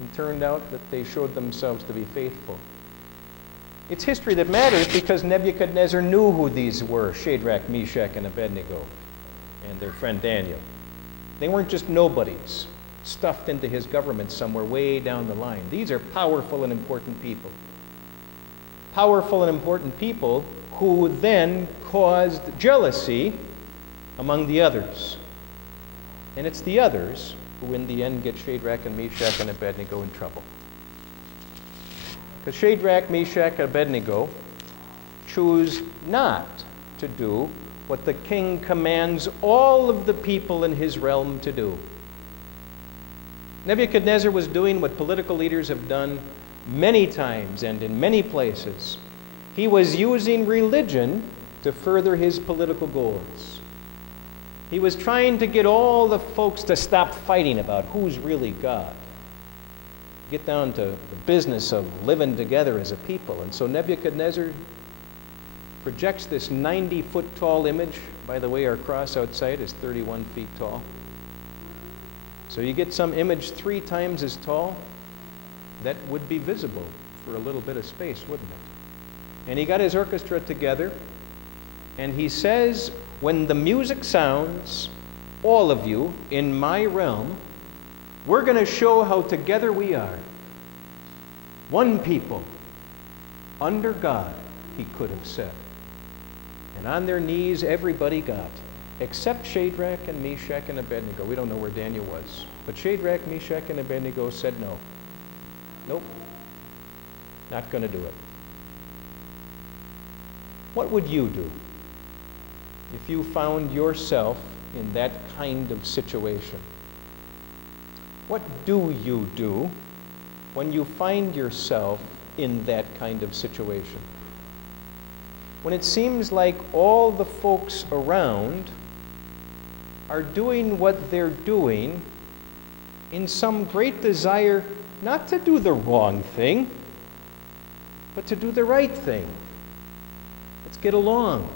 and turned out that they showed themselves to be faithful. It's history that matters because Nebuchadnezzar knew who these were, Shadrach, Meshach, and Abednego, and their friend Daniel. They weren't just nobodies stuffed into his government somewhere way down the line. These are powerful and important people. Powerful and important people who then caused jealousy among the others. And it's the others who in the end get Shadrach and Meshach and Abednego in trouble. Because Shadrach, Meshach, and Abednego choose not to do what the king commands all of the people in his realm to do. Nebuchadnezzar was doing what political leaders have done many times and in many places. He was using religion to further his political goals. He was trying to get all the folks to stop fighting about who's really God. Get down to the business of living together as a people. And so Nebuchadnezzar projects this 90-foot tall image. By the way, our cross outside is 31 feet tall. So you get some image 3 times as tall, that would be visible for a little bit of space, wouldn't it? And he got his orchestra together, and he says, when the music sounds, all of you in my realm, we're going to show how together we are. One people, under God, he could have said. And on their knees, everybody got, except Shadrach and Meshach and Abednego. We don't know where Daniel was. But Shadrach, Meshach, and Abednego said no. Nope. Not going to do it. What would you do if you found yourself in that kind of situation? What do you do when you find yourself in that kind of situation? When it seems like all the folks around are doing what they're doing in some great desire not to do the wrong thing, but to do the right thing. Let's get along.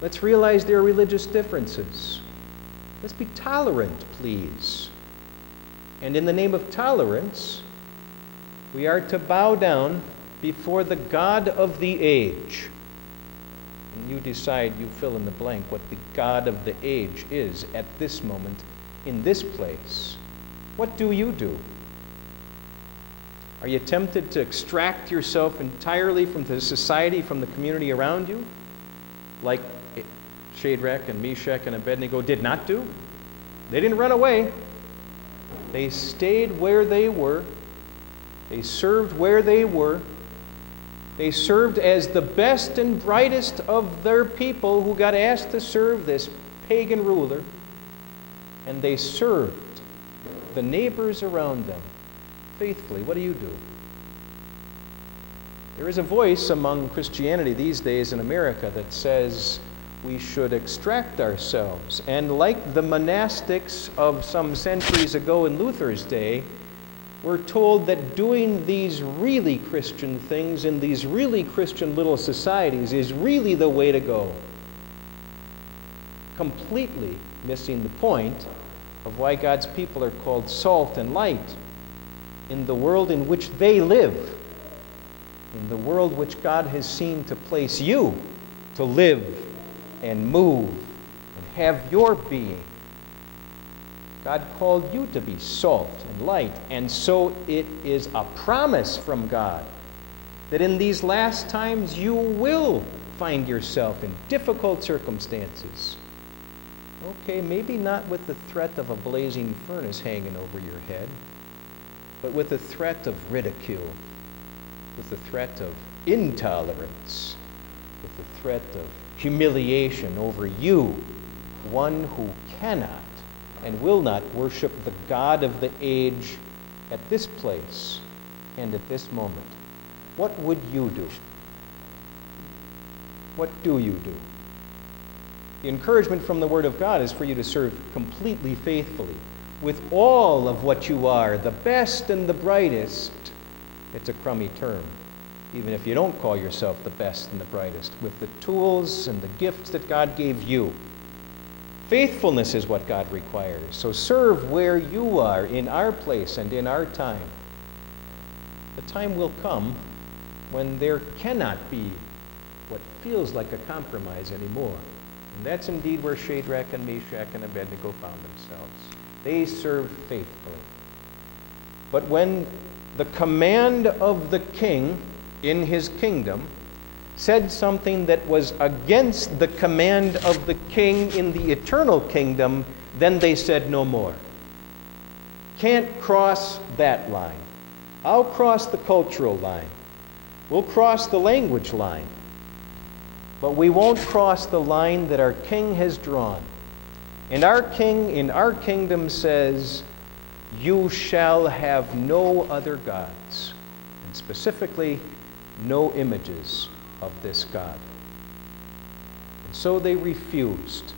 Let's realize there are religious differences. Let's be tolerant, please. And in the name of tolerance, we are to bow down before the God of the age. And you decide, you fill in the blank, what the God of the age is at this moment, in this place. What do you do? Are you tempted to extract yourself entirely from the society, from the community around you, like Shadrach and Meshach and Abednego did not do? They didn't run away. They stayed where they were. They served where they were. They served as the best and brightest of their people who got asked to serve this pagan ruler. And they served the neighbors around them faithfully. What do you do? There is a voice among Christianity these days in America that says we should extract ourselves. And like the monastics of some centuries ago in Luther's day, we're told that doing these really Christian things in these really Christian little societies is really the way to go. Completely missing the point of why God's people are called salt and light in the world in which they live, in the world which God has seen to place you to live and move and have your being. God called you to be salt and light, and so it is a promise from God that in these last times you will find yourself in difficult circumstances. Okay, maybe not with the threat of a blazing furnace hanging over your head, but with the threat of ridicule, with the threat of intolerance, with the threat of humiliation over you, one who cannot and will not worship the God of the age at this place and at this moment. What would you do? What do you do? The encouragement from the Word of God is for you to serve completely faithfully with all of what you are, the best and the brightest. It's a crummy term, even if you don't call yourself the best and the brightest, with the tools and the gifts that God gave you, Faithfulness is what God requires. So serve where you are, in our place and in our time. The time will come when there cannot be what feels like a compromise anymore. And that's indeed where Shadrach and Meshach and Abednego found themselves. They served faithfully. But when the command of the king in his kingdom said something that was against the command of the king in the eternal kingdom, then they said no more. Can't cross that line. I'll cross the cultural line. We'll cross the language line. But we won't cross the line that our king has drawn. And our king in our kingdom says, you shall have no other gods. And specifically, no images of this God. And so they refused.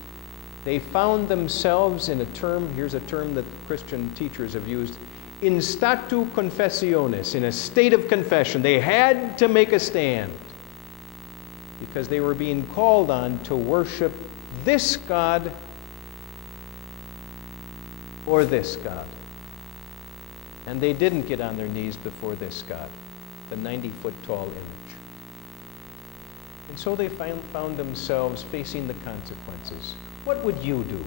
They found themselves in a term, here's a term that Christian teachers have used, in statu confessionis, in a state of confession. They had to make a stand because they were being called on to worship this God or this God. And they didn't get on their knees before this God, the 90-foot-tall image. And so they found themselves facing the consequences. What would you do?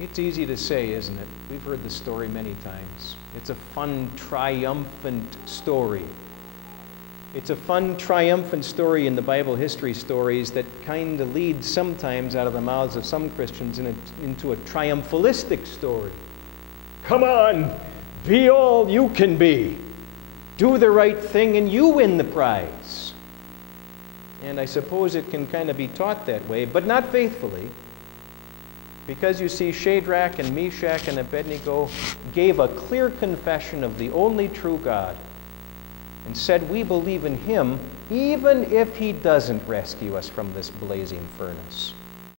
It's easy to say, isn't it? We've heard the story many times. It's a fun, triumphant story. It's a fun, triumphant story in the Bible history stories that kind of leads sometimes out of the mouths of some Christians into a triumphalistic story. Come on, be all you can be. Do the right thing and you win the prize. And I suppose it can kind of be taught that way, but not faithfully. Because you see, Shadrach and Meshach and Abednego gave a clear confession of the only true God and said, we believe in him even if he doesn't rescue us from this blazing furnace.